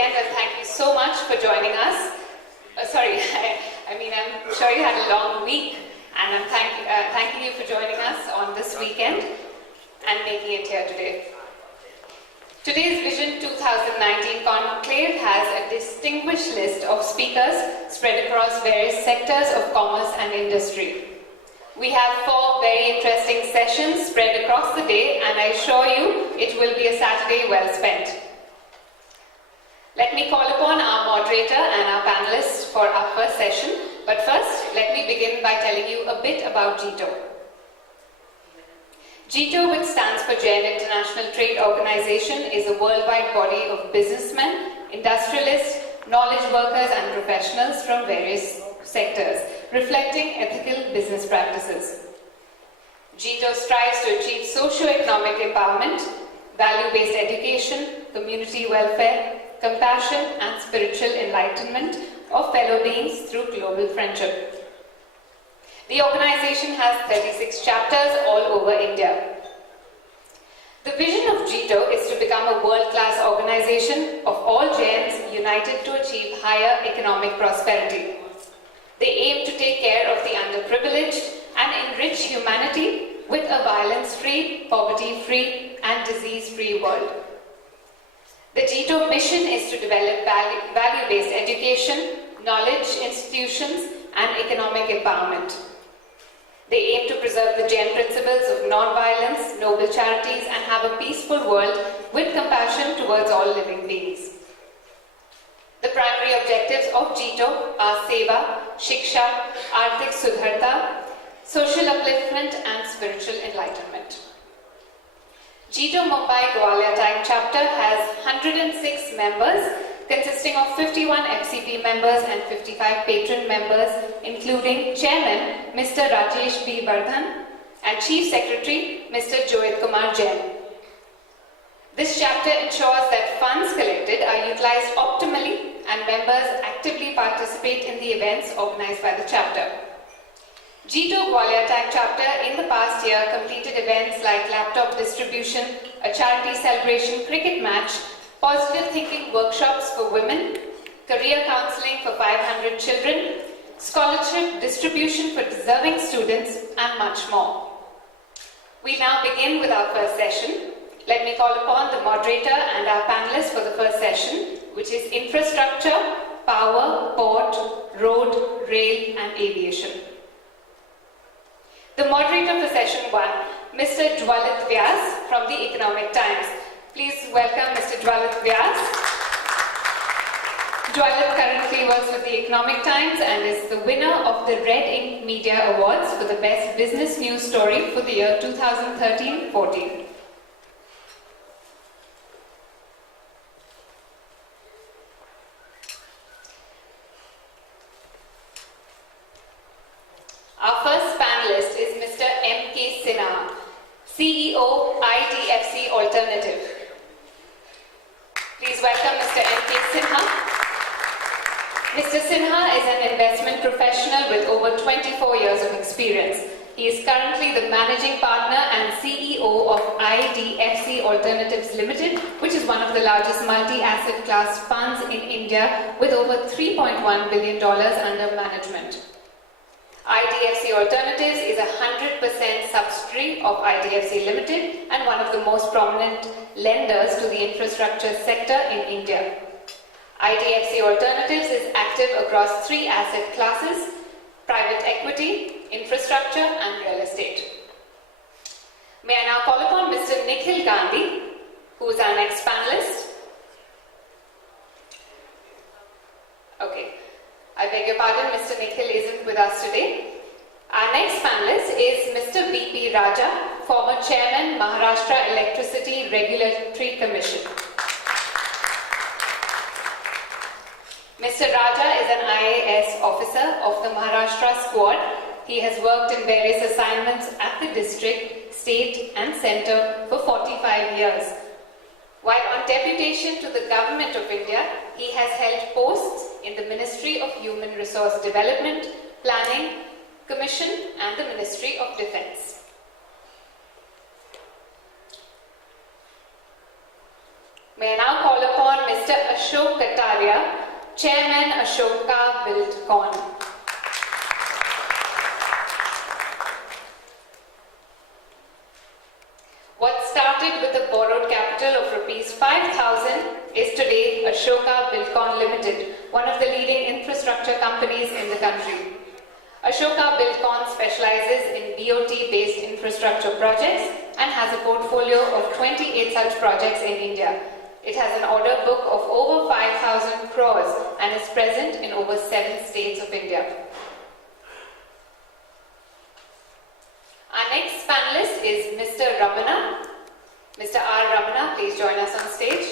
weekend, and thank you so much for joining us. Sorry, I'm sure you had a long week, and I'm thanking you for joining us on this weekend and making it here today. Today's Vision 2019 Conclave has a distinguished list of speakers spread across various sectors of commerce and industry. We have 4 very interesting sessions spread across the day, and I assure you it will be a Saturday well spent. Let me call upon our moderator and our panelists for our first session, but first let me begin by telling you a bit about Jito. Jito, which stands for Jain International Trade Organization, is a worldwide body of businessmen, industrialists, knowledge workers and professionals from various sectors, reflecting ethical business practices. Jito strives to achieve socio-economic empowerment, value-based education, community welfare, compassion and spiritual enlightenment of fellow beings through global friendship. The organization has 36 chapters all over India. The vision of Jito is to become a world-class organization of all Jains united to achieve higher economic prosperity. They aim to take care of the underprivileged and enrich humanity with a violence-free, poverty-free and disease-free world. The Jito mission is to develop value-based education, knowledge institutions and economic empowerment. They aim to preserve the Jain principles of non-violence, noble charities and have a peaceful world with compassion towards all living beings. The primary objectives of Jito are Seva, Shiksha, Arthik Sudharta, social upliftment and spiritual enlightenment. Jito Mumbai GOWALIA Time Chapter has 106 members consisting of 51 FCP members and 55 patron members, including Chairman Mr. Rajesh B. Vardhan and Chief Secretary Mr. Joit Kumar Jain. This chapter ensures that funds collected are utilized optimally and members actively participate in the events organized by the chapter. Jito GOWALIA Time Chapter in the past year completed events like laptop distribution, a charity celebration cricket match, positive thinking workshops for women, career counseling for 500 children, scholarship distribution for deserving students, and much more. We now begin with our first session. Let me call upon the moderator and our panelists for the first session, which is infrastructure, power, port, road, rail, and aviation. The moderator for session 1, Mr. Jwalit Vyas from the Economic Times. Please welcome Mr. Jwalit Vyas. Jwalit currently works with the Economic Times and is the winner of the Red Ink Media Awards for the Best Business News Story for the year 2013-14. Our first panelist is Mr. M.K. Sinha, CEO, IDFC Alternative. Please welcome Mr. M.K. Sinha. Mr. Sinha is an investment professional with over 24 years of experience. He is currently the managing partner and CEO of IDFC Alternatives Limited, which is one of the largest multi-asset class funds in India with over $3.1 billion under management. IDFC Alternatives is a 100% subsidiary of IDFC Limited and one of the most prominent lenders to the infrastructure sector in India. IDFC Alternatives is active across 3 asset classes: private equity, infrastructure and real estate. May I now call upon Mr. Nikhil Gandhi, who is our next panelist. Okay. I beg your pardon, Mr. Nikhil isn't with us today. Our next panelist is Mr. B.P. Raja, former Chairman, Maharashtra Electricity Regulatory Commission. Mr. Raja is an IAS officer of the Maharashtra Squad. He has worked in various assignments at the district, state and centre for 45 years. While on deputation to the Government of India, he has held posts in the Ministry of Human Resource Development, Planning, Commission and the Ministry of Defence. May I now call upon Mr. Ashok Kataria, Chairman Ashoka Buildcon. What started with a borrowed capital of rupees 5,000 is today Ashoka Buildcon Limited, one of the leading infrastructure companies in the country. Ashoka Buildcon specializes in BOT-based infrastructure projects and has a portfolio of 28 such projects in India. It has an order book of over 5,000 crores and is present in over 7 states of India. Our next panelist is Mr. Ramana. Mr. R. Ramana, please join us on stage.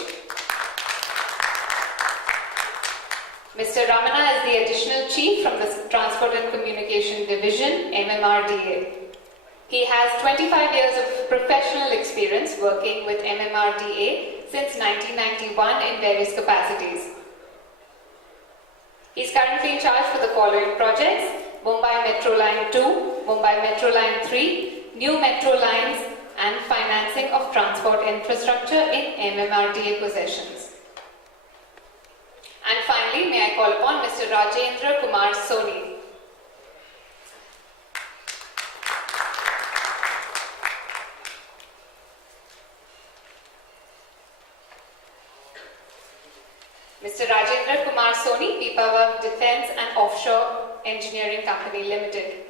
Mr. Ramana is the Additional Chief from the Transport and Communication Division, MMRDA. He has 25 years of professional experience working with MMRDA since 1991 in various capacities. He is currently in charge for the following projects: Mumbai Metro Line 2, Mumbai Metro Line 3, new metro lines, and financing of transport infrastructure in MMRDA possessions. And finally, may I call upon Mr. Rajendra Kumar Soni. Mr. Rajendra Kumar Soni, Pipavav Defence and Offshore Engineering Company Limited.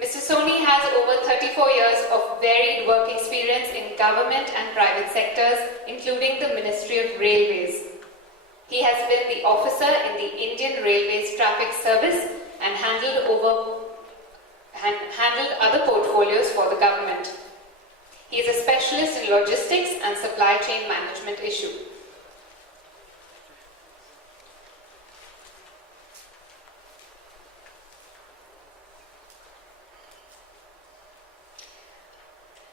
Mr. Soni has over 34 years of varied work experience in government and private sectors, including the Ministry of Railways. He has been the officer in the Indian Railways Traffic Service and handled other portfolios for the government. He is a specialist in logistics and supply chain management issues.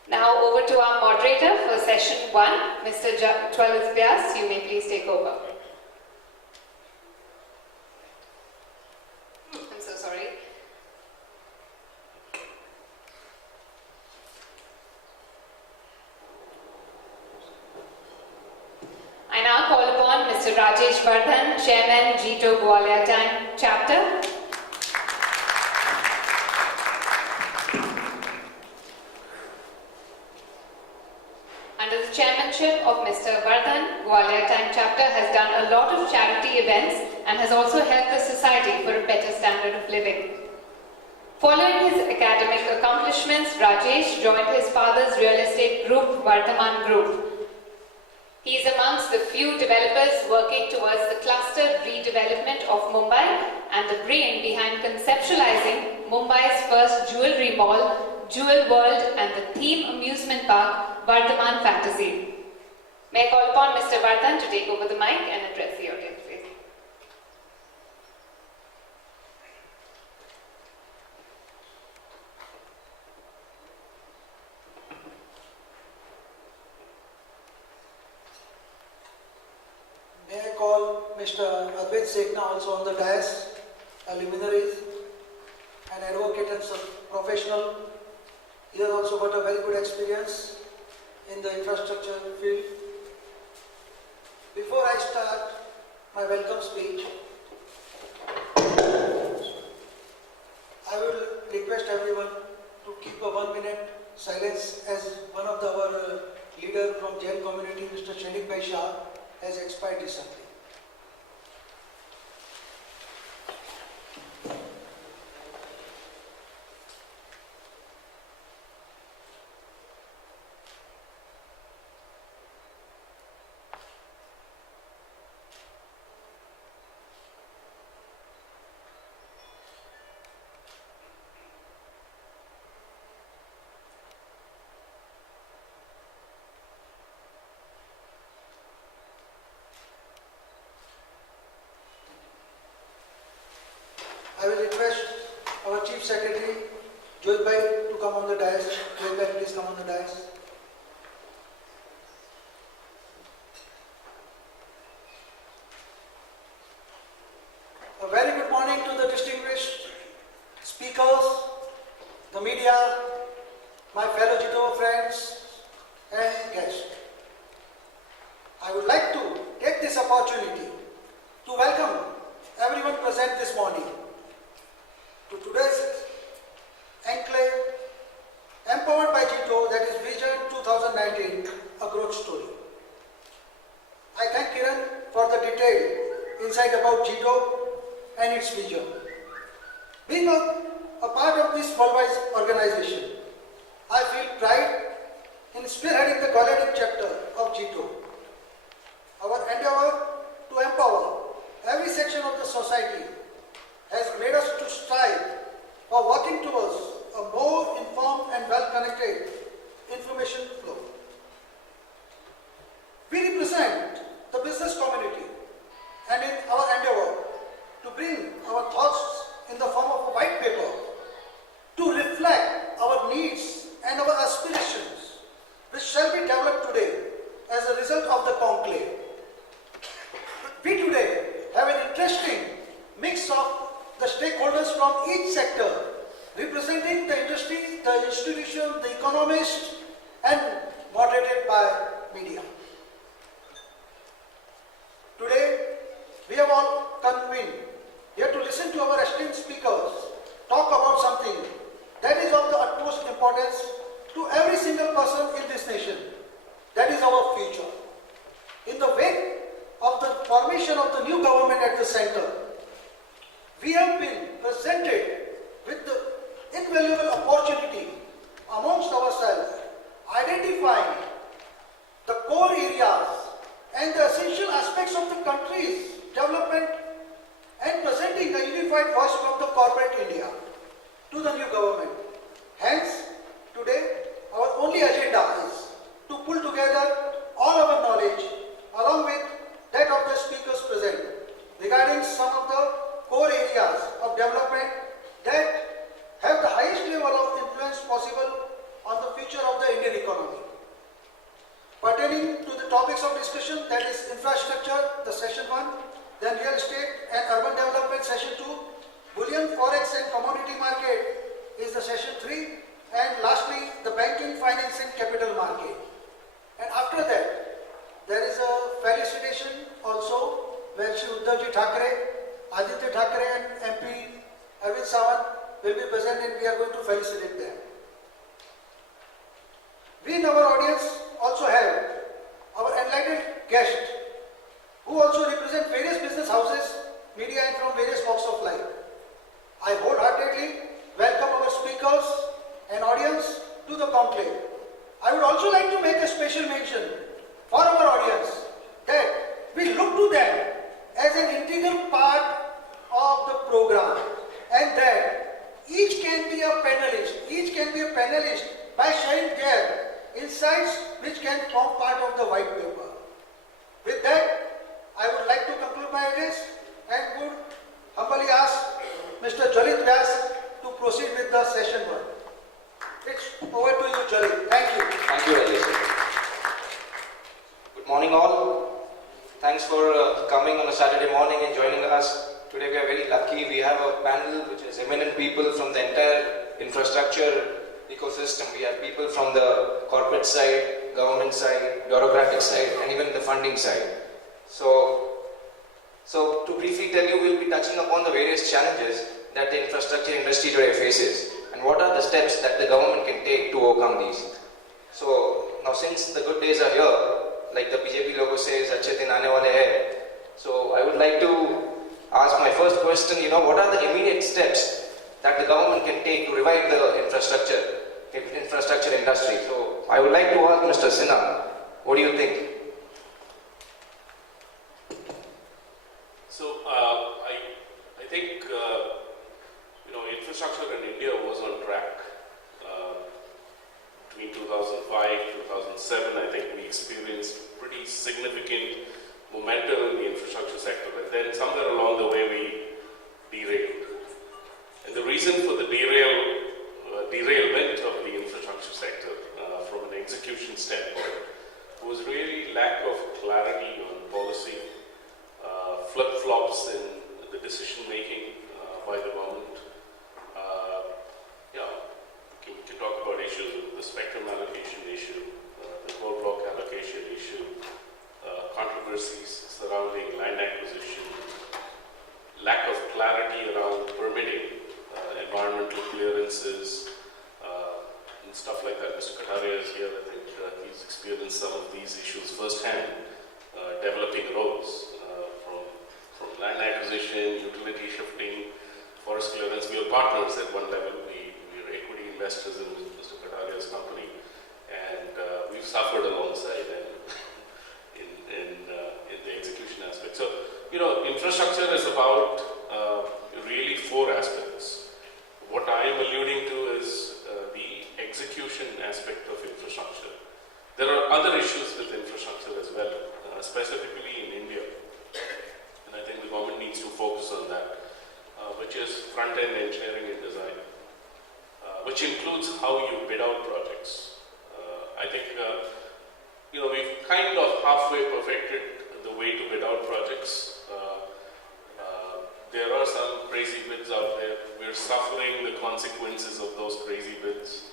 Now over to our moderator for session 1, Mr. Jwalal Vyas, you may please take over. I'm so sorry. I now call upon Mr. Rajesh Vardhan, Chairman, Jito, GOWALIA Chapter. Under the chairmanship of Mr. Vardhan, GOWALIA Chapter has done a lot of charity events and has also helped the society for a better standard of living. Following his academic accomplishments, Rajesh joined his father's real estate group, Vardhaman Group. He is amongst the few developers working towards the clustered redevelopment of Mumbai and the brain behind conceptualizing Mumbai's first jewelry mall, Jewel World, and the theme amusement park, Vardhaman Fantasy. May I call upon Mr. Vardhan to take over the mic and address the audience, please. May I call Mr. Advait Sekhna also on the dais, a luminaries, an advocate and professional. He has also got a very good experience in the infrastructure field. Before I start my welcome speech, I will request everyone to keep a 1-minute silence as one of our leader from Jain community, Mr. Shainik Bhai Shah, has expired recently. I will request our Chief Secretary, Jyot Bhai, to come on the dais. Jyot Bhai, please come on the dais. A very good morning to the distinguished speakers, the media, my fellow Jito friends and guests. I would like to take this opportunity opportunity to welcome everyone present this morning to today's enclave, empowered by Jito, that is Vision 2019, a growth story. I thank Kiran for the detailed insight about Jito and its vision. Being a part of this worldwide organization, I feel pride in spearheading the GOWALIA chapter of Jito. Our endeavor to empower every section of the society has made us to strive for working towards a more informed and well-connected information flow. We represent the business community, and in our endeavor to bring our thoughts in the form of a white paper to reflect our needs and our aspirations, which shall be developed today as a result of the conclave. We today have an interesting mix of the stakeholders from each sector, representing the industry, the institution, the economists, and moderated by media. Today, we have all convened here to listen to our esteemed speakers talk about something that is of the utmost importance to every single person in this nation. That is our future. In the wake of the formation of the new government at the center, we have been presented with the invaluable opportunity amongst ourselves, identifying the core areas and the essential aspects of the country's development and presenting a unified voice from the corporate India to the new government. Hence, today, our only agenda is to pull together all our knowledge along with that of the speakers present regarding some of the core areas of development that have the highest level of influence possible on the future of the Indian economy. Pertaining to the topics of discussion, that is infrastructure, the session 1, then real estate and urban development, session 2, bullion, forex and commodity market is the session 3, and lastly the banking, finance and capital market. And after that, there is a felicitation also where Shri Uddhavji Thackeray, Aditya Thackeray and MP Arvind Sawant will be present, and we are going to felicitate them. We in our audience also have our enlightened guests who also represent various business houses, media and from various walks of life. I wholeheartedly welcome our speakers and audience to the conclave. I would also like to make a special mention for our audience that we look to them as an integral part of the program, and that each can be a panelist by sharing their insights which can form part of the white paper. With that, I would like to conclude my address and would humbly ask Mr. Jalit Vyas to proceed with the session 1. It's over to you, Jalit. Thank you. Thank you, Rajesh. Good morning all. Thanks for coming on a Saturday morning and joining us. Today we are very lucky. We have a panel which is eminent people from the entire infrastructure ecosystem. We have people from the corporate side, government side, bureaucratic side, and even the funding side. So to briefly tell you, we'll be touching upon the various challenges that the infrastructure industry today faces and what are the steps that the government can take to overcome these. So now, since the good days are here, like the BJP logo says, "Achhe din aane wale hai." So I would like to ask my first question, what are the immediate steps that the government can take to revive the infrastructure industry? So I would like to ask Mr. Sinha, what do you think? So I think infrastructure in India was on track between 2005 2007. I think we experienced pretty significant momentum in the infrastructure sector, but then somewhere along the way we derailed. And the reason for the derailment of the infrastructure sector from an execution standpoint was really lack of clarity on policy, flip-flops in the decision-making by the government. We can talk about issues, the spectrum allocation issue, the coal block allocation issue, controversies surrounding land acquisition, lack of clarity around permitting, environmental clearances, and stuff like that. Mr. Kataria is here. I think he's experienced some of these issues firsthand, developing roads from land acquisition, utility shifting, forest clearance. We are partners at one level. We are equity investors in Mr. Kataria's company, and we've suffered alongside in the execution aspect. So, infrastructure is about really four aspects. What I am alluding to is the execution aspect of infrastructure. There are other issues with infrastructure as well, specifically in India, and I think the government needs to focus on that, which is front-end engineering and design, which includes how you bid out projects. I think we've kind of halfway perfected the way to bid out projects. There are some crazy bids out there. We're suffering the consequences of those crazy bids.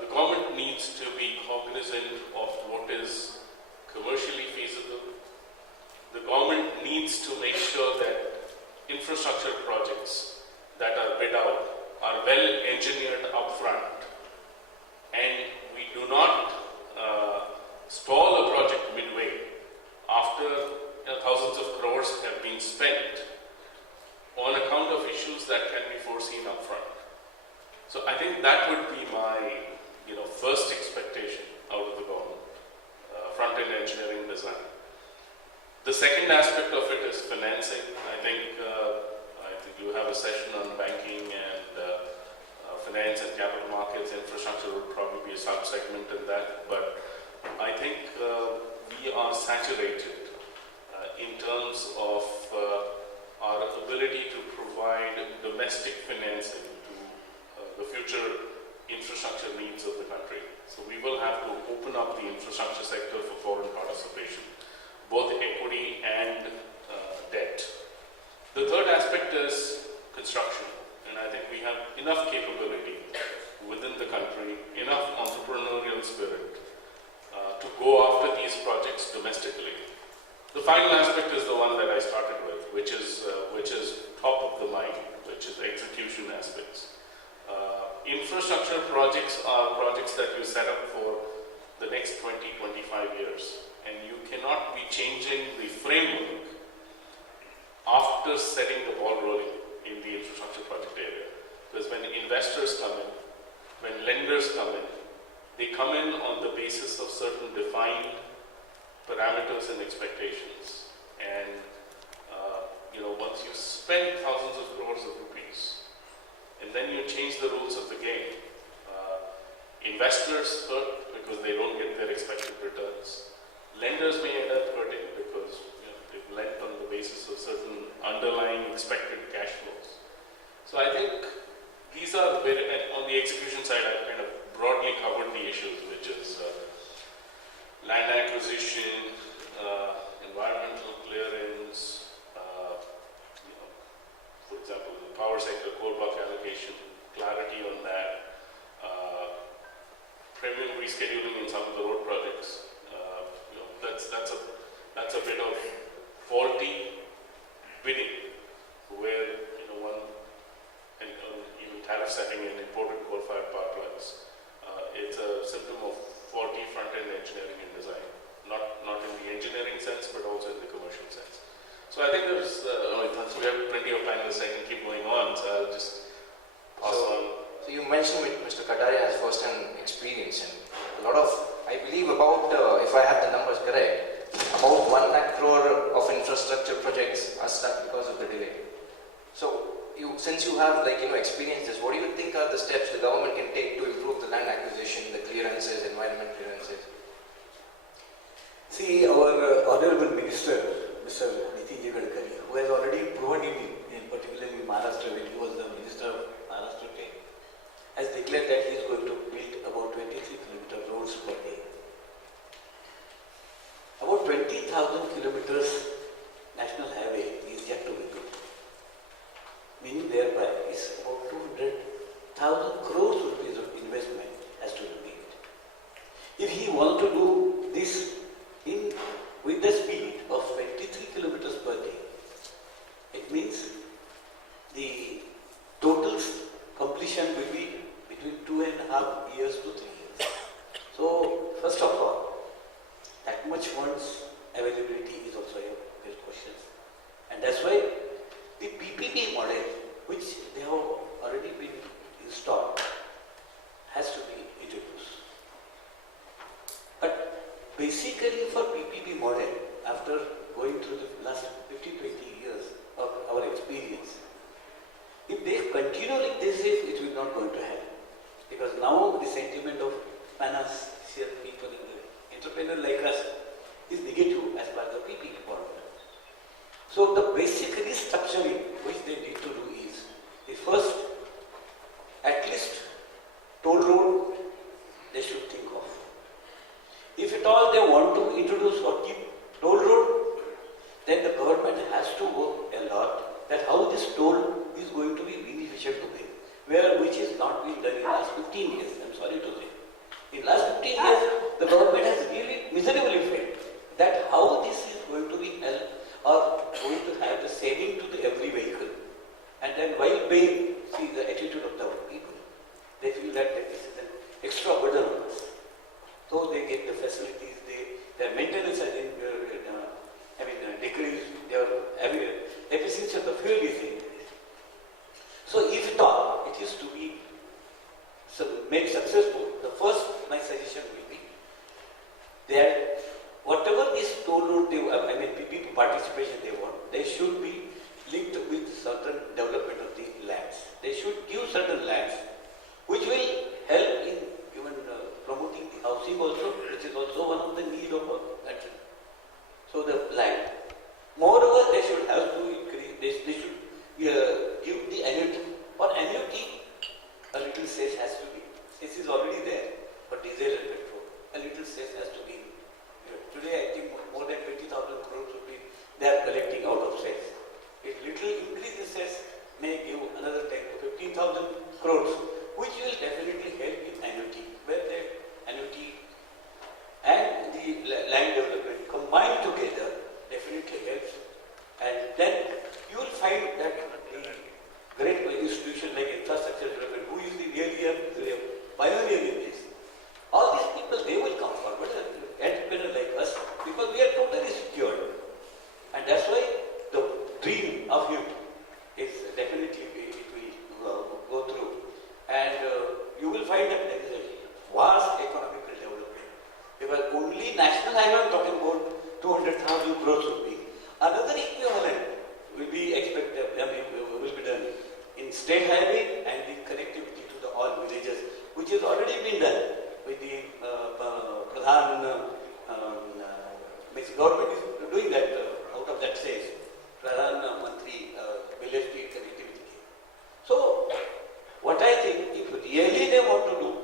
The government needs to be cognizant of what is commercially feasible. The government needs to make sure that infrastructure projects that are bid out are well engineered upfront, and we do not stall a project midway after thousands of crores have been spent on account of issues that can be foreseen upfront. So I think that would be my first expectation out of the government, front-end engineering design. The second aspect of it is financing. I think you have a session on banking and finance and capital markets. Infrastructure would probably be a sub-segment in that, but I think we are saturated in terms of our ability to provide domestic financing to the future infrastructure needs of the country. So we will have to open up the infrastructure sector for foreign participation, both equity and debt. The third aspect is construction, and I think we have enough capability within the country, enough entrepreneurial spirit to go after these projects domestically. The final aspect is the one that I started with, which is top of the mind, which is execution aspects. Infrastructure projects are projects that you set up for the next 20-25 years, and you cannot be changing the framework after setting the ball rolling in the infrastructure project area. Because when investors come in, when lenders come in, they come in on the basis of certain defined parameters and expectations. And once you spend thousands of crores of rupees, and then you change the rules of the game, investors hurt because they don't get their expected returns. Lenders may end up hurting because they've lent on the basis of certain underlying expected cash flows. So I think these are on the execution side, I've kind of broadly covered the issues, which is land acquisition, environmental clearance, for example, the power sector, coal block allocation, clarity on that, premium rescheduling in some of the road projects. That's a bit of faulty bidding, where and even tariff setting in imported coal-fired power plants. It's a symptom of faulty front-end engineering and design, not in the engineering sense, but also in the commercial sense. So I think we have plenty of time in the second, keep going on, so I'll just pass on. So you mentioned Mr. Kataria has first-hand experience, and a lot of, I believe about, if I have the numbers correct, about 1 lakh crore of infrastructure projects are stuck because of the delay. So since you have experienced this, what do you think are the steps the government can take to improve the land acquisition, the clearances, environment clearances? See, our Honorable Minister, Mr. Nitin Gadkari, who has already proven in particularly Maharashtra, when he was the Minister of Maharashtra State, has declared that he is going to build about 23 kilometer roads per day. About 20,000 kilometers national highway is yet to be built. Meaning thereby is about 200,000 crores rupees of investment has to be made. If he wants to do this with that's why the PPP model, which they have already been installed, has to be introduced. But basically for PPP model, after going through the last 50-20 years of our experience, if they continue like this, it will not going to happen. Because now the sentiment of financial people and the entrepreneur like us is negative as per the PPP model. So the basic restructuring which they need to do is, the first, at least toll road they should think of. If at all they want to introduce or keep toll road, then the government has to work a lot that how this toll is going to be beneficial to them, which is not been done in the last 15 years, I'm sorry to say. In the last 15 years, the government has really miserably failed that how this is going to be helped or going to have the saving to the every vehicle. And then while paying, see the attitude of the people. They feel that this is an extra burden on us. So they get the facilities, their maintenance has decreased, their efficiency of the fuel is increased. So if at all it is to be made successful, the first my suggestion will be that whatever this toll road PPP participation they want, they should be linked with certain development of the lands. They should give certain lands which will help in even promoting the housing also, which is also one of the need of our country. So the land. Moreover, they should have to increase, they should give the annuity. For annuity, a little cess has to be. Cess is already there for diesel and petrol. A little cess has to be. Today, I think more than 20,000 crores would be they are collecting out of cess. A little increase in cess may give another 10 to 15,000 crores, which will definitely help in annuity, where the annuity and the land development combined together definitely helps. And then you will find that the great institution like infrastructure development, who is the really pioneer in this, all these people, they will come forward, entrepreneur like us, because we are totally secured. And that's why the dream of him is definitely, it will go through. And you will find that there is a vast economical development. Because only national highway, I'm talking about 200,000 crores would be. Another equivalent will be expected, will be done in state highway and the connectivity to the all villages, which has already been done with the Pradhan, government is doing that out of that says, Pradhan Mantri village street connectivity. So, what I think, if really they want to do,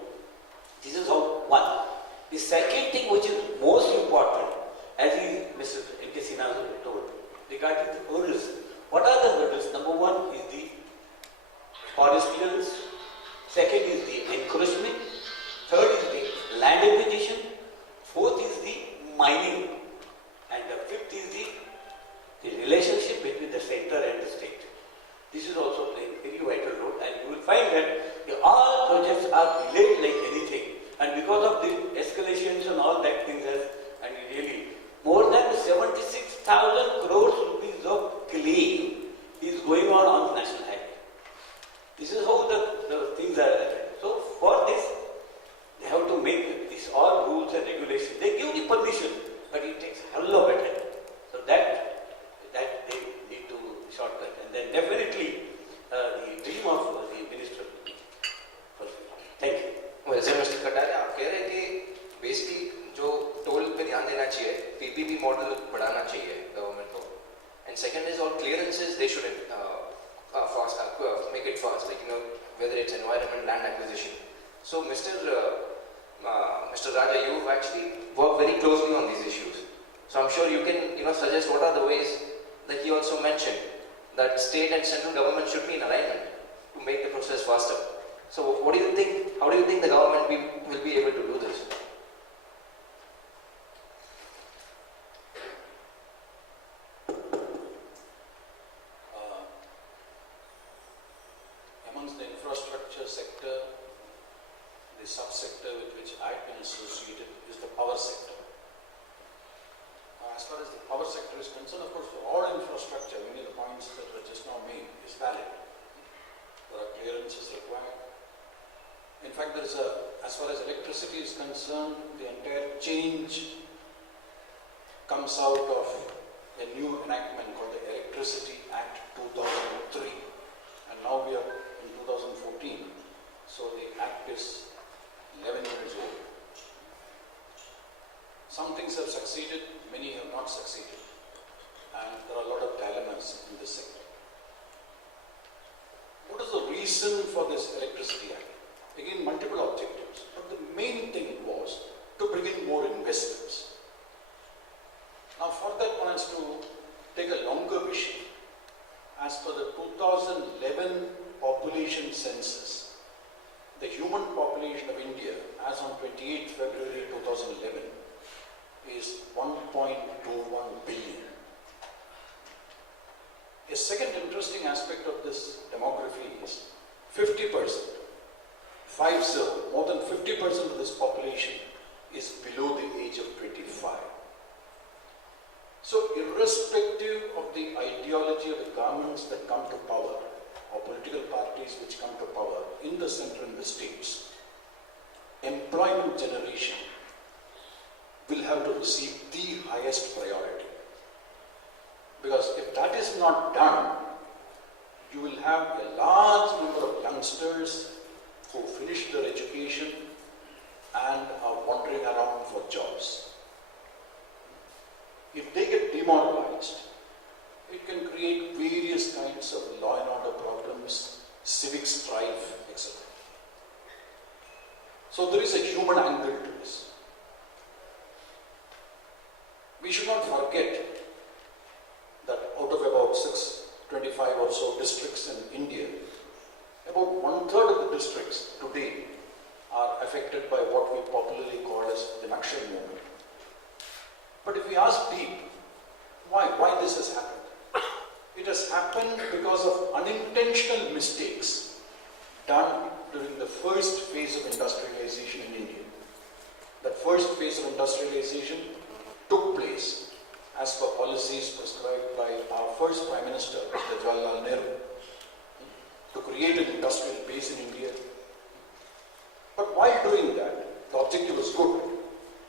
this is how one. The second thing which is most important, as Mr. N.K. Sinha told, regarding the hurdles. What are the hurdles? Number one is the forest clearance, second is the encroachment, third is the land acquisition, fourth is the mining, and the fifth is the relationship between the center and the state. This is also playing a very vital role, and you will find that all projects are delayed like anything, and because of the escalations and all that things has, and really more than 76,000 crores rupees of claim is going on national highway. This is how the things are. So for this, they have to make these all rules and regulations. They give the permission, but it takes a hell of a time. So that they need to shortcut, and then definitely the dream of the minister will be fulfilled. Thank you. वैसे mister Kataria आप कह रहे हैं कि basically जो toll पे ध्यान देना चाहिए, पीपीपी मॉडल बढ़ाना चाहिए गवर्नमेंट को, and second is all clearances they should make it fast, like whether it's environment, land acquisition. So Mr. Raja, you've actually worked very closely on these issues. So I'm sure you can suggest what are the ways, like he also mentioned that state and central government should be in alignment to make the process faster. So what do you think? How do you think the government will be able to do this? Amongst the infrastructure sector, the subsector with which I've been associated is the power sector. As far as the power sector is concerned, of course, for all infrastructure, we need the concerned, the entire change comes out of a new enactment called the Electricity Act 2003. And now we are in 2014, so the act is 11 years old. Some things have succeeded, many have not succeeded. And there are a lot of dilemmas in this sector. What is the reason for this Electricity Act? Again, multiple objectives, but the main thing was to bring in more investments. Now for that one has to take a longer vision. As per the 2011 population census, the human population of India as on 28 February 2011 is 1.21 billion. A second interesting aspect of this demography is 50%, more than 50% of this population is below the age of 25. So irrespective of the ideology of the governments that come to power, or political parties which come to power in the center and the states, employment generation will have to receive the highest priority. Because if that is not done, you will have a large number of youngsters who finish their education and are wandering around for jobs. If they get demoralized, it can create various kinds of law and order problems, civic strife, etc. So there is a human angle to this. We should not forget that out of about 625 or so districts in India, about 1/3 of the districts today are affected by what we popularly call as the Nakshal movement. But if we ask deep, why this has happened? It has happened because of unintentional mistakes done during the first phase of industrialization in India. That first phase of industrialization took place as per policies prescribed by our first Prime Minister, Mr. Jawaharlal Nehru, to create an industrial base in India. But while doing that, the objective was good.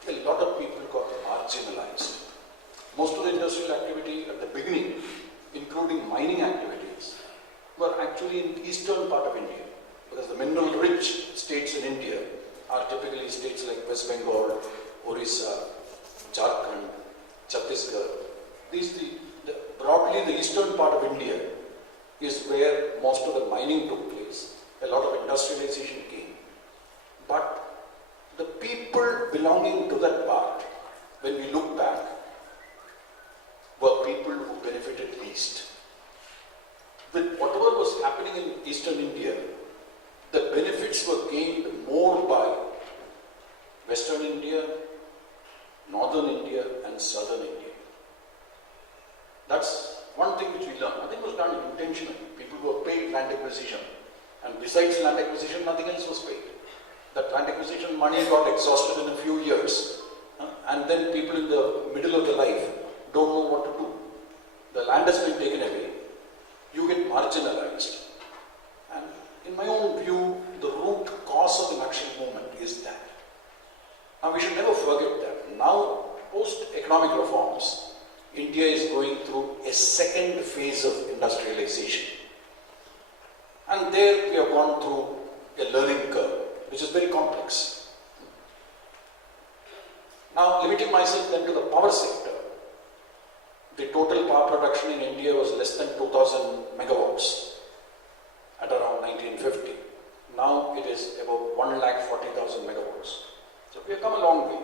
A lot of people got marginalized. Most of the industrial activity at the beginning, including mining activities, were actually in the eastern part of India, because the mineral-rich states in India are typically states like West Bengal, Orissa, Jharkhand, Chhattisgarh. Broadly the eastern part of India is where most of the mining took place. A lot of industrialization came. But the people belonging to that part, when we look back, were people who benefited least. With whatever was happening in eastern India, the benefits were gained more by western India, northern India and southern India. That's one thing which we learned. Nothing was done intentionally. People were paid land acquisition, and besides land acquisition, nothing else was paid. That land acquisition money got exhausted in a few years, and then people in the middle of the life don't know what to do. The land has been taken away. You get marginalized. And in my own view, the root cause of the Nakshal movement is that. Now we should never forget that. Now, post-economic reforms, India is going through a second phase of industrialization. And there we have gone through a learning curve, which is very complex. Now, limiting myself then to the power sector, the total power production in India was less than 2,000 megawatts at around 1950. Now it is about 1,40,000 megawatts. So we have come a long way.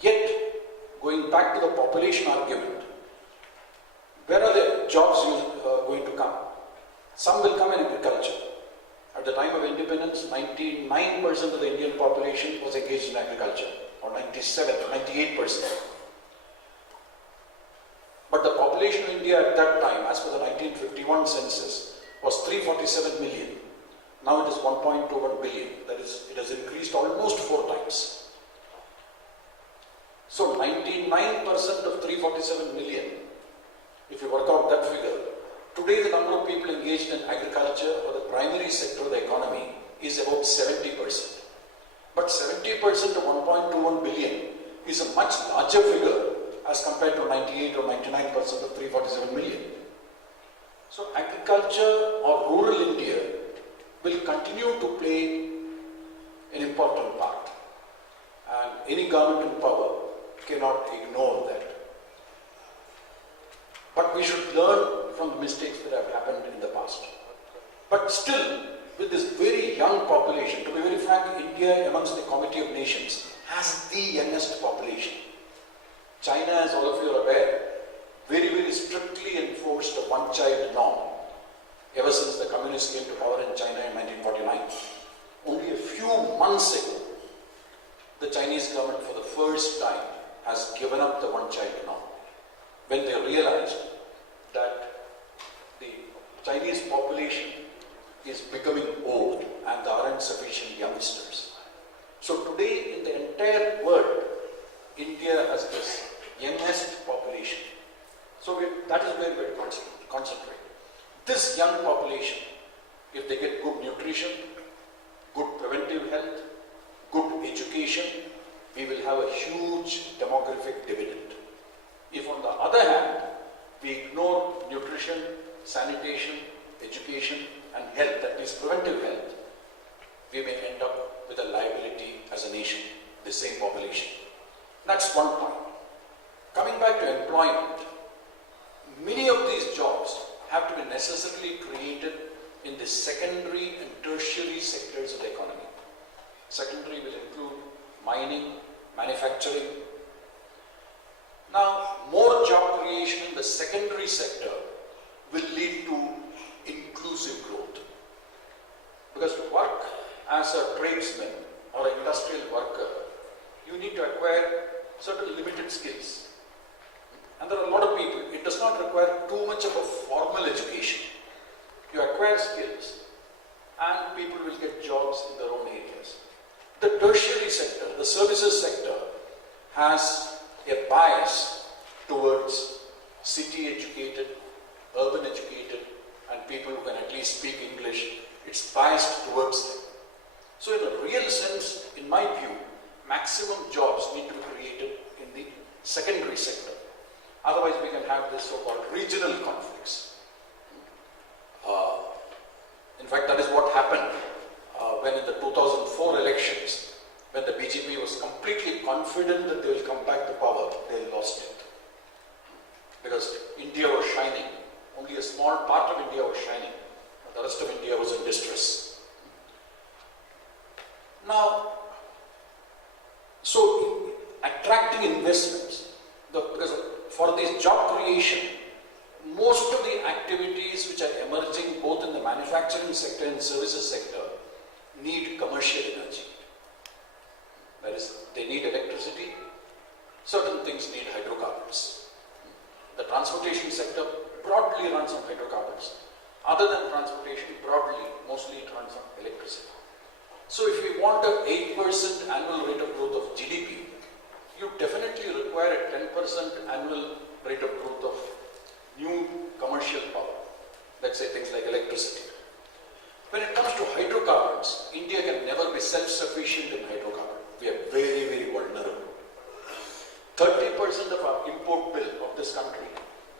Yet, going back to the population argument, where are the jobs going to come? Some will come in agriculture. At the time of independence, 99% of the Indian population was engaged in agriculture, or 98%. But the population of India at that time, as per the 1951 census, was 347 million. Now it is 1.21 billion. That is, it has increased almost 4 times. So 99% of 347 million, if you work out that figure, today the number of people engaged in agriculture or the primary sector of the economy is about 70%. But 70% of 1.21 billion is a much larger figure as compared to 98 or 99% of 347 million. So agriculture or rural India will continue to play an important part. And any government in power cannot ignore that. But we should learn from the mistakes that have happened in the past. But still, with this very young population, to be very frank, India amongst the Committee of Nations has the youngest population. China, as all of you are aware, very, very strictly enforced a one-child norm ever since the communists came to power in China in 1949. Only a few months ago, the Chinese government for the first time has given up the one-child norm when they realized that the Chinese population is becoming old and there aren't sufficient youngsters. So today in the entire world, India has this youngest population. So that is where we are concentrating. This young population, if they get good nutrition, good preventive health, good education, we will have a huge demographic dividend. If on the other hand, we ignore nutrition, sanitation, education and health, that is preventive health, we may end up with a liability as a nation, the same population. That's one point. Coming back to employment, many of these jobs have to be necessarily created in the secondary and tertiary sectors of the economy. Secondary will include mining, manufacturing. Now, more job creation in the secondary sector will lead to inclusive growth. Because to work as a tradesman or an industrial worker, you need to acquire certain limited skills. And there are a lot of people, it does not require too much of a formal education. You acquire skills and people will get jobs in their own areas. The tertiary sector, the services sector, has a bias towards city educated, urban educated, and people who can at least speak English. It's biased towards them. So in a real sense, in my view, maximum jobs need to be created in the secondary sector. Otherwise, we can have this so-called regional conflicts. In fact, that is what happened when in the 2004 elections, when the BJP was completely confident that they will come back to power, they lost it. Because India was shining. Only a small part of India was shining. The rest of India was in distress. Now, so attracting investments, because for this job creation, most of the activities which are emerging both in the manufacturing sector and services sector need commercial energy. That is, they need electricity, certain things need hydrocarbons. The transportation sector broadly runs on hydrocarbons. Other than transportation, broadly, mostly it runs on electricity. So if we want an 8% annual rate of growth of GDP, you definitely require a 10% annual rate of growth of new commercial power. Let's say things like electricity. When it comes to hydrocarbons, India can never be self-sufficient in hydrocarbon. We are very, very vulnerable. 30% of our import bill of this country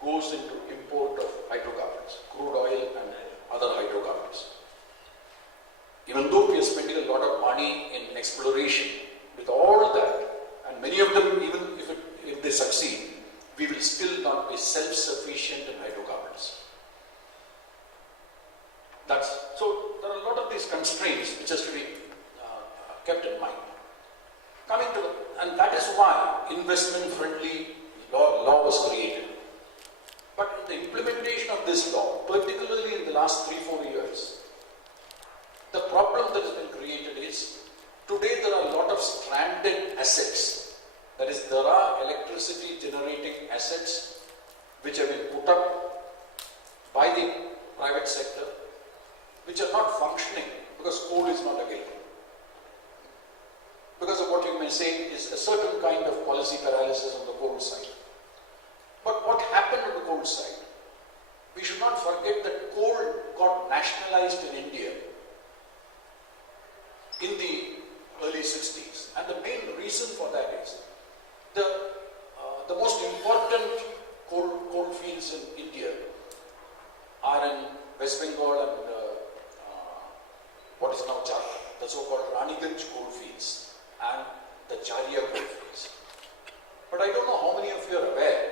goes into import of hydrocarbons, crude oil and other hydrocarbons. Even though we are spending a lot of money in exploration, with all that, and many of them, even if they succeed, we will still not be self-sufficient in hydrocarbons. So there are a lot of these constraints which has to be kept in mind. And that is why investment-friendly law was created. But in the implementation of this law, particularly in the last 3-4 years, the problem that has been created is, today there are a lot of stranded assets. That is, there are electricity generating assets which have been put up by the private sector, which are not functioning because coal is not available. Because of what you may say is a certain kind of policy paralysis on the coal side. But what happened on the coal side? We should not forget that coal got nationalized in India in the early 60s. the so-called Raniganj coalfields and the Jharia coalfields. But I don't know how many of you are aware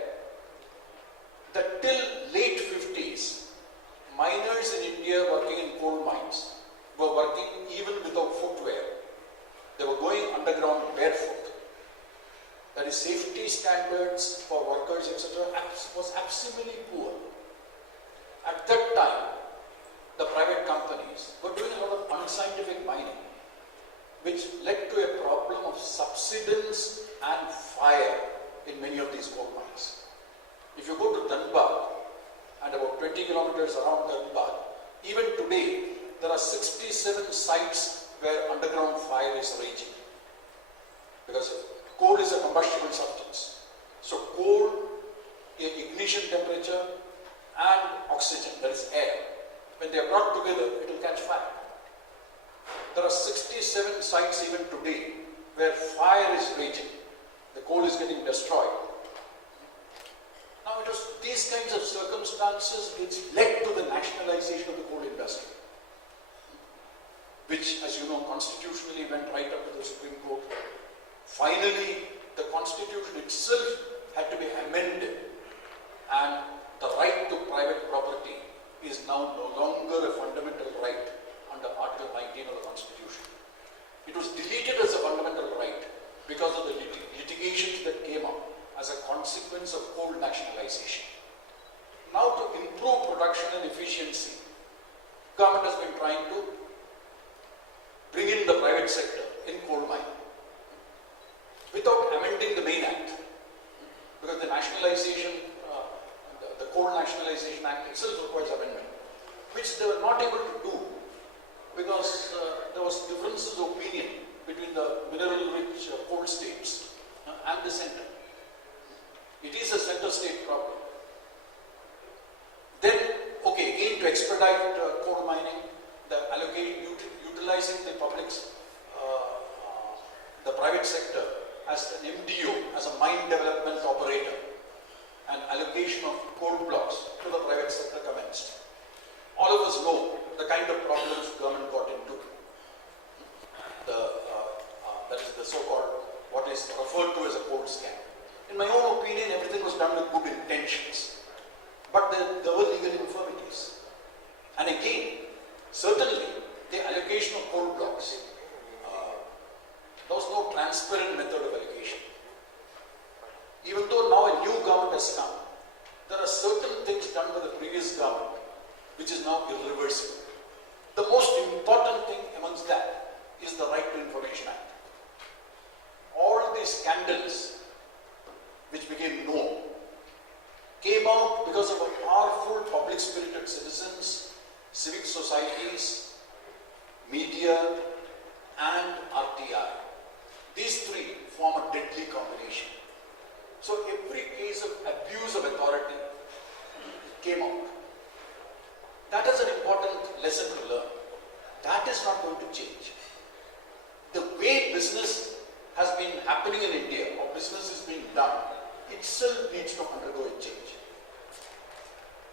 that till late 50s, miners in India working in coal mines were working even without footwear. They were going underground barefoot. That is, safety standards for workers, etc., was absolutely poor. At that time, the private companies were doing a lot of unscientific mining, which led to a problem of subsidence and fire in many of these coal mines. If you go to Dhanbad and about 20 kilometers around Dhanbad, even today there are 67 sites where underground fire is raging. Because coal is a combustible substance. So coal, ignition temperature and oxygen, that is air, when they are brought together, it will catch fire. There are 67 sites even today where fire is raging. The coal is getting destroyed. Now it was these kinds of circumstances which led to the nationalization of the coal industry, which, as you know, constitutionally went right up to the Supreme Court. Finally, the constitution itself had to be amended, and the right to private property is now no longer a fundamental right under Article 19 of the Constitution. It was deleted as a fundamental right because of the litigations that came up as a consequence of coal nationalization. Now, to improve production and efficiency, government has been trying to bring in the private sector in coal mining without amending the main act, because the nationalization, the Coal Nationalization Act itself requires amendment, which they were not able to do because there was differences of opinion between the mineral-rich coal states and the centre. It is a center-state problem. Then, okay, again to expedite coal mining, the utilizing the public's, the private sector as an MDO, as a mine development operator, and allocation of coal blocks to the private sector commenced. All of us know the kind of problems government got into. That is the so-called, what is referred to as a coal scam. In my own opinion, everything was done with good intentions, but there were legal infirmities. And again, certainly, the allocation of coal blocks, there was no transparent method of allocation. Even though now a new government has come, there are certain things done by the previous government which is now irreversible. The most important thing amongst that is the Right to Information Act. All these scandals which became known came out because of a powerful public-spirited citizens, civic societies, media, and RTI. These three form a deadly combination. So every case of abuse of authority came out. That is an important lesson to learn. That is not going to change. The way business has been happening in India, or business is being done, itself needs to undergo a change.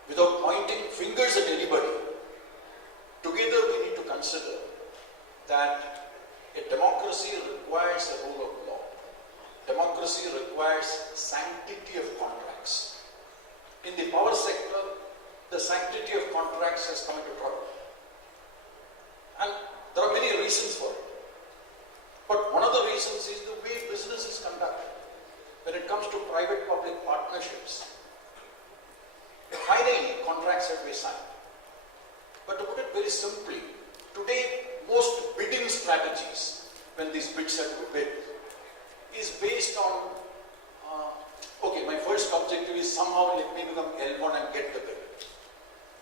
Without pointing fingers at anybody, together we need to consider that a democracy requires a rule of law. Democracy requires sanctity of contracts. In the power sector, the sanctity of contracts has come into trouble. And there are many reasons for it. But one of the reasons is the way business is conducted. When it comes to private-public partnerships, finally contracts have to be signed. But to put it very simply, today most bidding strategies, when these bids are to be bid, is based on, okay, my first objective is somehow let me become L1 and get the bid.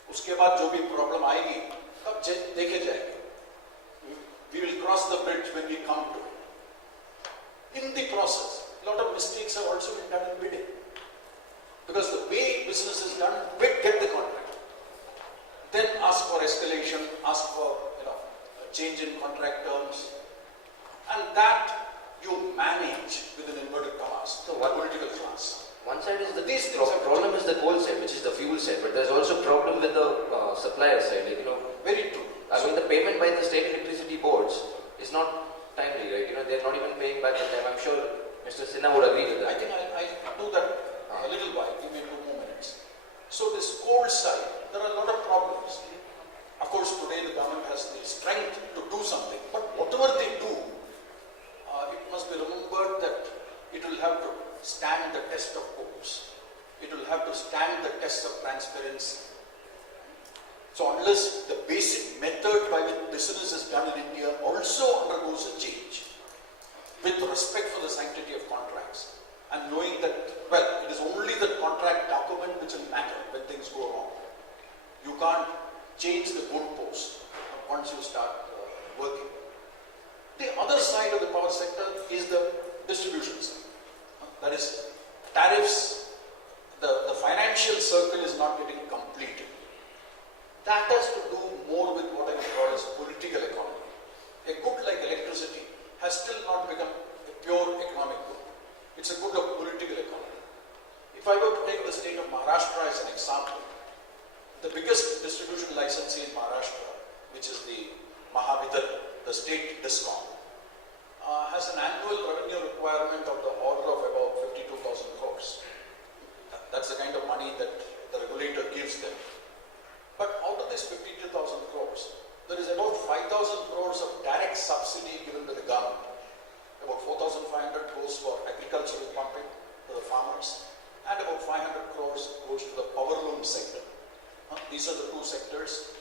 उसके बाद जो भी problem आएगी, तब देखे जाएंगे. We will cross the bridge when we come to it. In the process, a lot of mistakes have also been done in bidding. Because the way business is done, bid, get the contract. Then ask for escalation, ask for a change in contract terms. And that you manage with an inverted commas, so what political class. One side is the problem is the coal side, which is the fuel side, but there's also problem with the supplier side. Very true. I mean, the payment by the state electricity boards is not timely, right? They're not even paying back the time. I'm sure Mr. Sinha would agree with I that. think I'll do that a little while, give me 2 more minutes. So this coal side, there are a lot of problems. Of course, today the government has the strength to do something, but whatever they do, it must be remembered that it will have to stand the test of courts. It will have to stand the test of transparency. So unless the basic method by which business is done in India also undergoes a change, with respect for the sanctity of contracts, and knowing that, well, it is only the contract document which will matter when things go wrong. You can't change the goalpost once you start working. The other side of the power sector is the distribution side. That is, tariffs, the financial circle is not getting completed. That has to do more with what I call as political economy. A good like electricity has still not become a pure economic good. It's a good of political economy. If I were to take the state of Maharashtra as an example, the biggest distribution licensee in Maharashtra, which is the Mahavidar, the state discom, has an annual revenue requirement of the order of about 52,000 crores. That's the kind of money that the regulator gives them. But out of this 52,000 crores, there is about 5,000 crores of direct subsidy given to the government. About 4,500 goes for agricultural pumping to the farmers, and about 500 crores goes to the power loom sector. These are the two sectors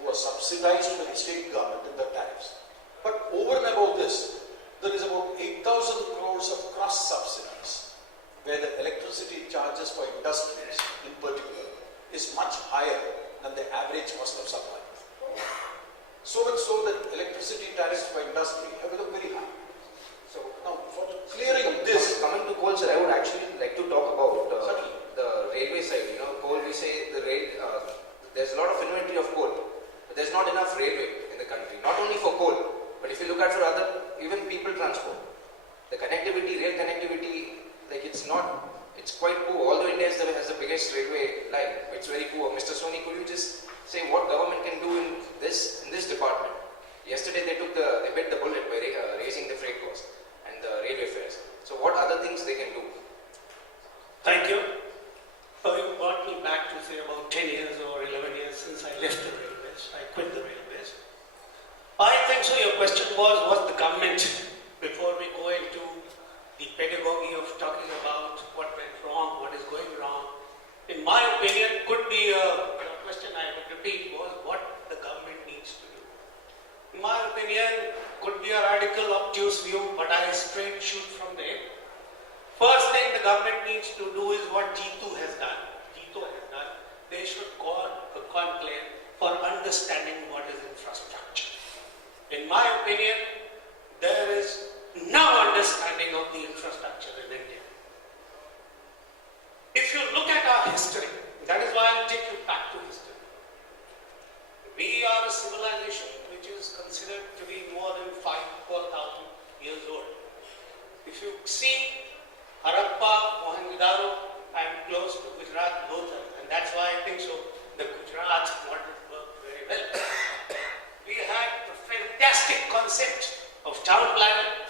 who are subsidized by the state government in the tariffs. But over and above this, there is about 8,000 crores of cross subsidies, where the electricity charges for industries in particular is much higher than the average cost of supply. So much so that electricity tariffs for industry have become very high. So now, for clearing this, Coming to coal, sir, I would actually like to talk about Certainly. the railway side. Coal, we say the rail, there's a lot of inventory of coal, but there's not enough railway in the country. Not only for coal, but if you look at for other, even people transport. The connectivity, rail connectivity, it's quite poor. Although India has the biggest railway line, it's very poor. Mr. Soni, could you just say what government can do in this department? Yesterday they bit the bullet by raising the freight cost and the railway fares. So what other things they can do? Thank you. You brought me back to say about 10 years or 11 years since I left the railways. I quit the railways. I think so. Your question was the government, before we go into the pedagogy of talking about what went wrong, what is going wrong. In my opinion, could be a question I would repeat was what the government needs to do. In my opinion, could be a radical, obtuse view, but I straight shoot from there. First thing the government needs to do is what Jito has done. They should call a conclave for understanding what is infrastructure. In my opinion, there is no understanding of the infrastructure in India. If you look at our history, that is why I'll take you back to history. We are a civilization which is considered to be more than 4,000 years old. If you see Harappa, Mohenjo-daro, I am close to Gujarat, both are, and that's why I think so. The Gujarat model worked very well. We had a fantastic concept of town planning,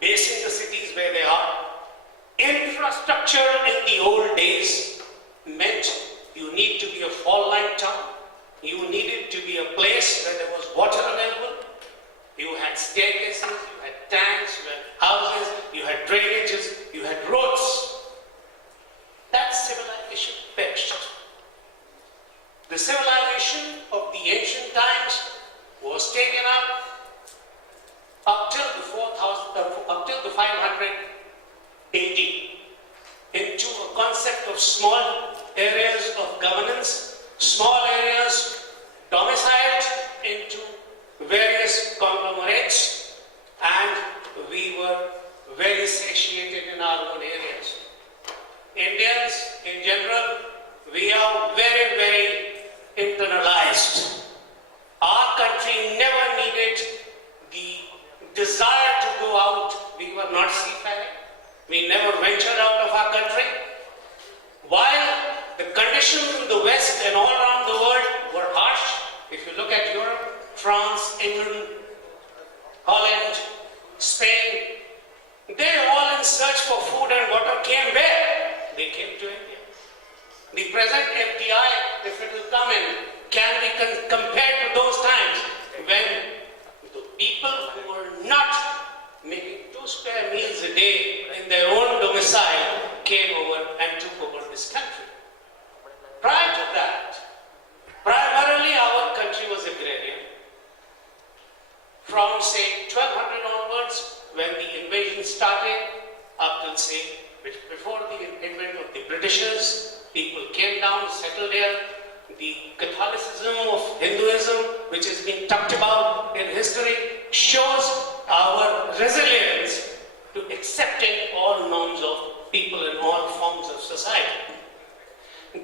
basing the cities where they are. Infrastructure in the old days meant you need to be a fall-line town. You needed to be a place where there was water available. You had staircases, you had tanks, you had houses, you had drainages, you had roads. That civilization perished. The civilization of the ancient times was taken up till the 500 AD into a concept of small areas of governance, small areas domiciled into various conglomerates, and we were very satiated in our own areas. Indians in general, we are very, very internalized. Our country never needed the desire to go out. We were not seafaring. We never ventured out of our country. While the conditions in the West and all around the world were harsh, if you look at Europe, France, England, Holland, Spain, they all in search for food and water came where? They came to India. The present FDI, if it will come in, can be compared to those times when the people who were not making 2 square meals a day in their own domicile came over and took over this country. Prior to that, primarily our country was agrarian. From say 1200 onwards, when the invasion started, up till say before the advent of the Britishers, people came down, settled there. The Catholicism of Hinduism, which has been talked about in history, shows our resilience to accepting all norms of people in all forms of society.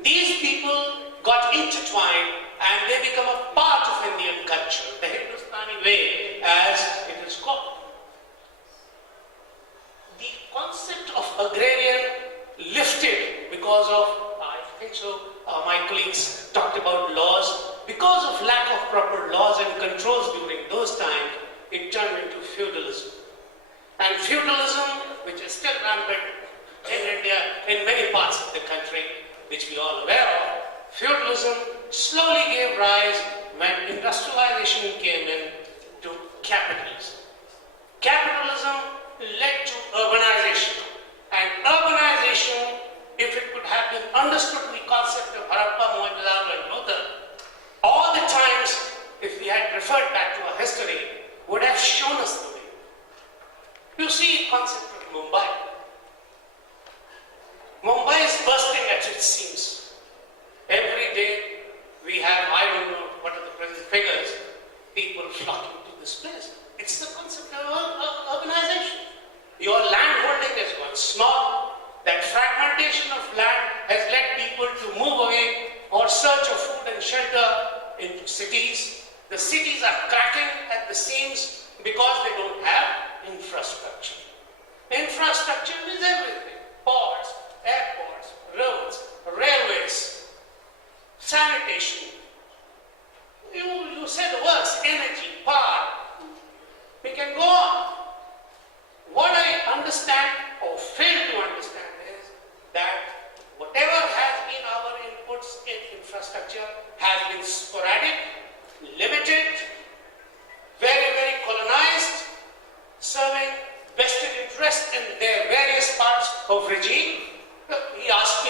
These people got intertwined and they become a part of Indian culture, the Hindustani way as it is called. The concept of agrarian lifted because of, I think so, my colleagues talked about laws. Because of lack of proper laws and controls during those times, it turned into feudalism. And feudalism, which is still rampant in India, in many parts of the country, which we all aware of, feudalism slowly gave rise when industrialization came in to capitalism. Capitalism led to urbanization. And urbanization, if it could have been understood in the concept of Harappa, Mohenjo-daro and Lothal, all the times, if we had referred back to our history, would have shown us the way. You see the concept of Mumbai. Mumbai is bursting at its seams. Every day we have, I don't know what are the present figures, people flocking to this place. It's the concept of urbanization. Your land holding has gone small. That fragmentation of land has led people to move away or search of food and shelter into cities. The cities are cracking at the seams because they don't have infrastructure. Infrastructure is everything. Ports, airports, roads, railways, sanitation. You said the words, energy, power. We can go on. What I understand or fail to understand is that whatever has been our inputs in infrastructure has been sporadic, limited, very, very colonized, serving vested interest in their various parts of regime. He asked me